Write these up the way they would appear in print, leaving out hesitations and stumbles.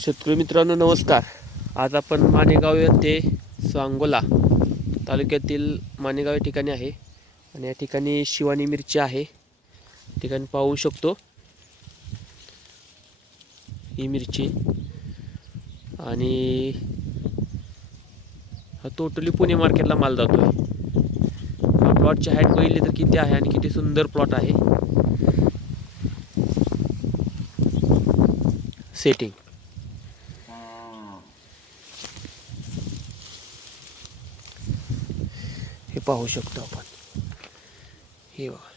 शेतकरी मित्रांनो नमस्कार. आज आपण माणेगाव येथे सांगोला तालुक्यातील माणेगाव या ठिकाणी आहे आणि या ठिकाणी शिवानी मिरची आहे. ठिकाणी पाहू शकतो ही मिरची आणि हा टोटली पुणे मार्केटला माल जातो आहे. हा प्लॉटची हाईट बघितली तर किती आहे आणि किती सुंदर प्लॉट आहे. सेटिंग हे पाहू शकतो आपण. हे बघा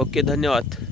ओके, धन्यवाद.